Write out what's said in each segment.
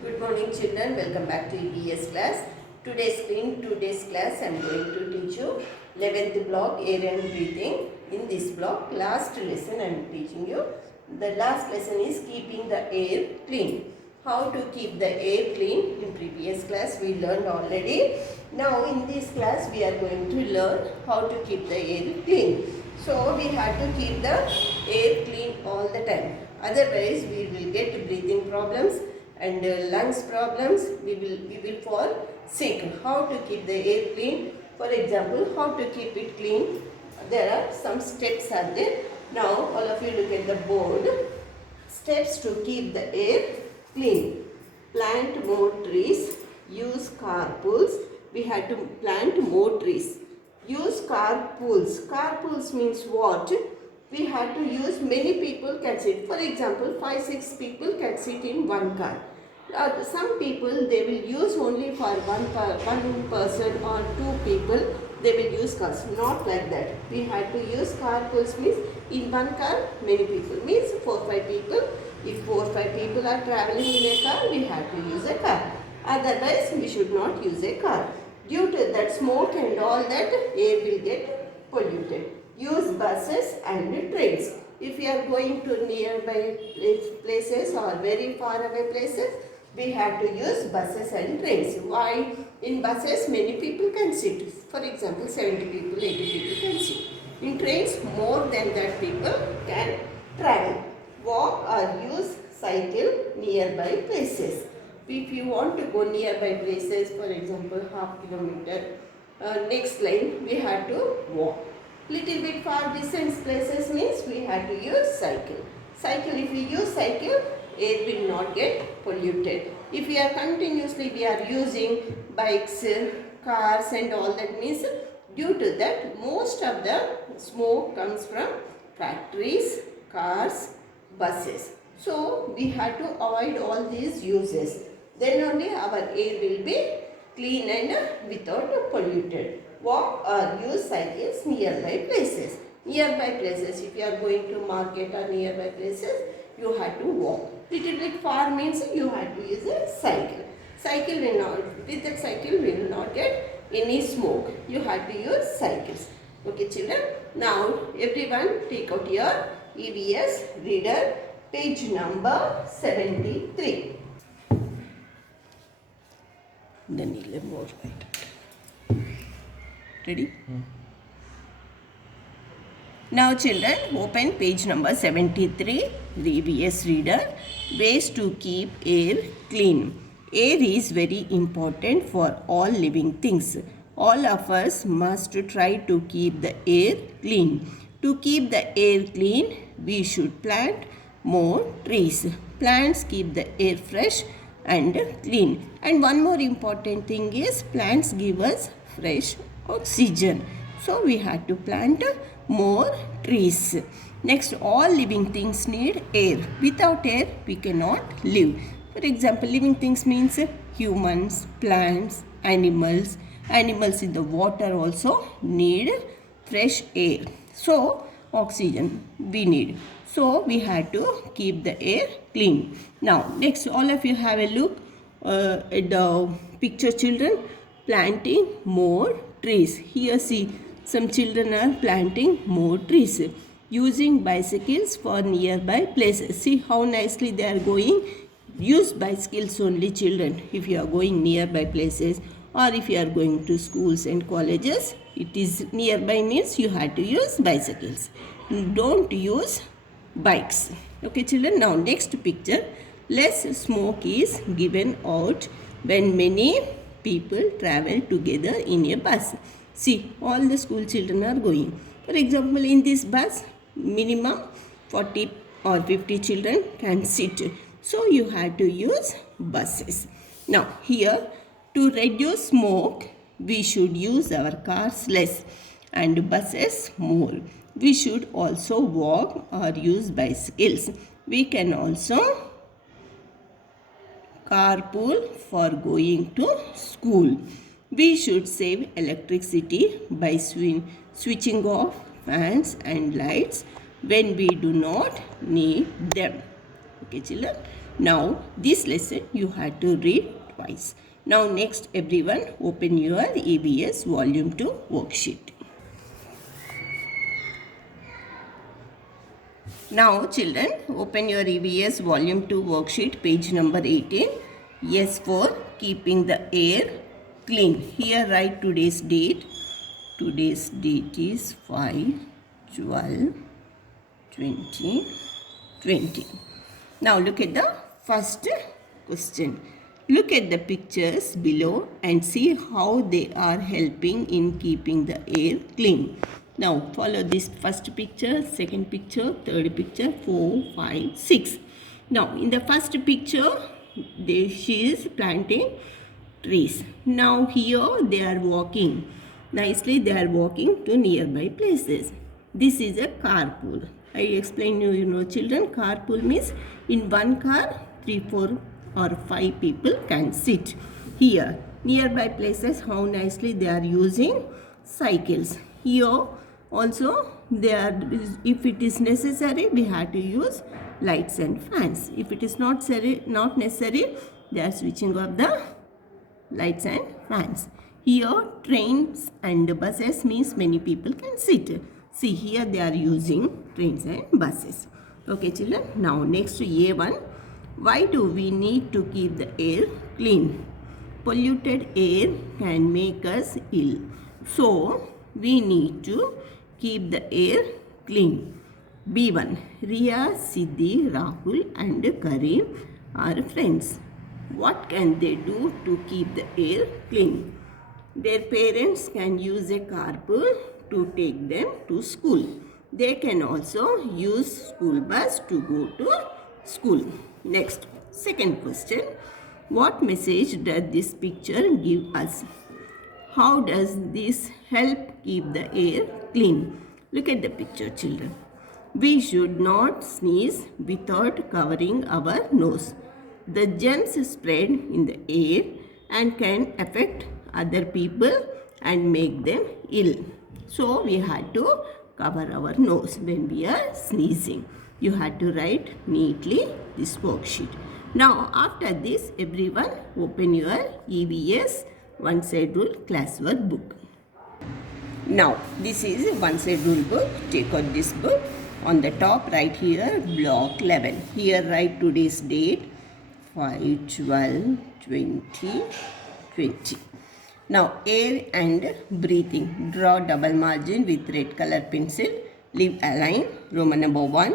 Good morning children, welcome back to EVS class. Today's class I am going to teach you 11th block air and breathing. In this block, last lesson I am teaching you. The last lesson is keeping the air clean. How to keep the air clean in previous class we learned already. Now in this class we are going to learn how to keep the air clean. So we have to keep the air clean all the time. Otherwise we will get breathing problems and lungs problems. We will fall sick. How to keep the air clean? For example, how to keep it clean? There are some steps are there. Now all of you look at the board. Steps to keep the air clean. Plant more trees. Use carpools. We had to plant more trees. Use carpools. Carpools means what? We had to use many people can sit. For example, 5-6 people can sit in one car. Some people they will use only for one person or two people they will use cars. Not like that. We had to use carpools means in one car many people means 4-5 people. If 4-5 people are traveling in a car, we have to use a car. Otherwise, we should not use a car. Due to that smoke and all that, air will get polluted. Use buses and trains. If you are going to nearby places or very far away places, we have to use buses and trains. Why? In buses, many people can sit. For example, 70 people, 80 people can sit. In trains, more than that people can travel. Walk or use cycle nearby places. If you want to go nearby places, for example, half kilometer, next line, we have to walk. Little bit far distance places means we have to use cycle. Cycle, if we use cycle, air will not get polluted. If we are continuously using bikes, cars and all that means due to that most of the smoke comes from factories, cars, buses. So we have to avoid all these uses. Then only our air will be clean and without polluted. Walk or use cycles nearby places. Nearby places, if you are going to market or nearby places, you have to walk. Little bit far means you have to use a cycle. Cycle will not, with that cycle will not get any smoke. You have to use cycles. Okay children, now everyone take out your EVS reader, page number 73. Then you'll more right. Ready? Now children, open page number 73, the EVS reader. Ways to keep air clean. Air is very important for all living things. All of us must try to keep the air clean. To keep the air clean, we should plant more trees. Plants keep the air fresh and clean. And one more important thing is plants give us fresh oxygen. So we have to plant more trees. Next, all living things need air. Without air, we cannot live. For example, living things means humans, plants, animals. Animals in the water also need fresh air. So, oxygen we need. So, we have to keep the air clean. Now, next, all of you have a look at the picture children planting more trees. Here see some children are planting more trees using bicycles for nearby places. See how nicely they are going. Use bicycles only children if you are going nearby places or if you are going to schools and colleges. It is nearby means you have to use bicycles. Don't use bikes. Okay children, now next picture. Less smoke is given out when many people travel together in a bus. See, all the school children are going. For example, in this bus, minimum 40 or 50 children can sit. So, you have to use buses. Now, here, to reduce smoke, we should use our cars less and buses more. We should also walk or use bicycles. We can also carpool for going to school. We should save electricity by switching off fans and lights when we do not need them. Okay children. Now this lesson you have to read twice. Now next everyone open your EVS volume 2 worksheet. Now children open your EVS volume 2 worksheet page number 18. Yes for keeping the air clean. Here write today's date. Today's date is 5/12/2020. Now look at the first question. Look at the pictures below and see how they are helping in keeping the air clean. Now follow this first picture, second picture, third picture, 4, 5, 6. Now in the first picture, she is planting trees. Now here they are walking. Nicely they are walking to nearby places. This is a carpool. I explain you, children, carpool means in one car 3, 4 or 5 people can sit. Here nearby places how nicely they are using cycles. Here also they are, if it is necessary we have to use lights and fans. If it is not necessary they are switching off the lights and fans. Here trains and buses means many people can sit. See here they are using trains and buses. Okay children, now next to A1. Why do we need to keep the air clean? Polluted air can make us ill. So we need to keep the air clean. B1. Riya, Siddhi, Rahul and Karim are friends. What can they do to keep the air clean? Their parents can use a carpool to take them to school. They can also use school bus to go to school. Next, second question. What message does this picture give us? How does this help keep the air clean? Look at the picture children. We should not sneeze without covering our nose. The germs spread in the air and can affect other people and make them ill. So we had to cover our nose when we are sneezing. You had to write neatly this worksheet. Now after this everyone open your EVS one side rule classwork book. Now this is a one side rule book. Take out this book. On the top write here block 11. Here write today's date 5/12/2020. Now air and breathing. Draw double margin with red color pencil. Leave align. Roman number 1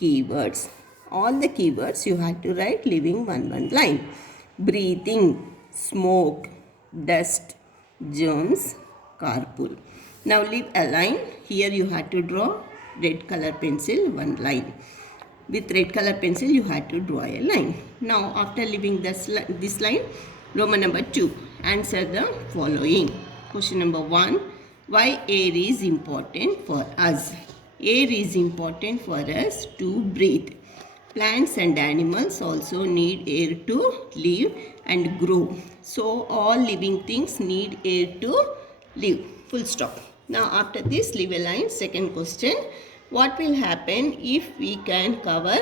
keywords. All the keywords you have to write leaving one line. Breathing, smoke, dust, germs, carpool. Now leave align. Here you have to draw red color pencil one line. With red color pencil you have to draw a line. Now after leaving this line, Roman number 2, answer the following. Question number 1, why air is important for us? Air is important for us to breathe. Plants and animals also need air to live and grow. So all living things need air to live. Full stop. Now after this leave a line. Second question, what will happen if we can cover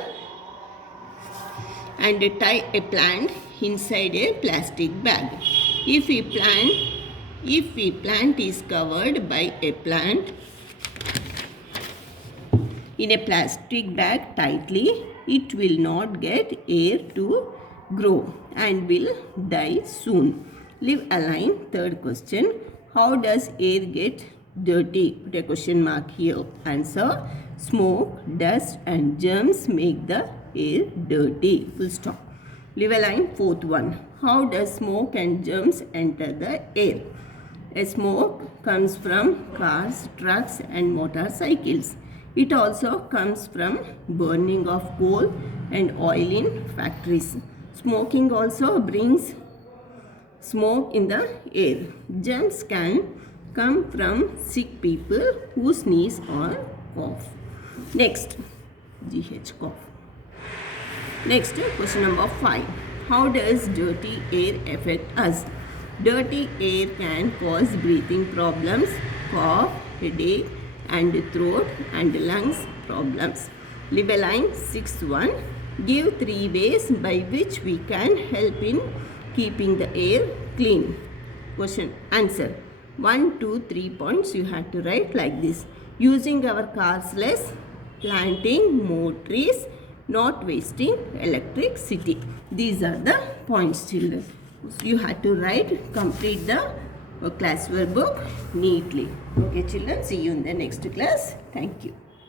and tie a plant inside a plastic bag? If a plant is covered by a plant in a plastic bag tightly, it will not get air to grow and will die soon. Leave a line. Third question, how does air get dirty? Put a question mark here. Answer, smoke, dust and germs make the air dirty. Full stop. Leave a line. Fourth one, how does smoke and germs enter the air? A smoke comes from cars, trucks and motorcycles. It also comes from burning of coal and oil in factories. Smoking also brings smoke in the air. Germs can come from sick people who sneeze or cough. Next, GH cough. Next, question number 5. How does dirty air affect us? Dirty air can cause breathing problems, cough, headache, and throat and lungs problems. Leave a line. 6th one, Give 3 ways by which we can help in keeping the air clean. Question answer. 1, 2, 3 points you have to write like this. Using our cars less, planting more trees, not wasting electricity. These are the points, children. You have to write, complete the class workbook neatly. Okay, children. See you in the next class. Thank you.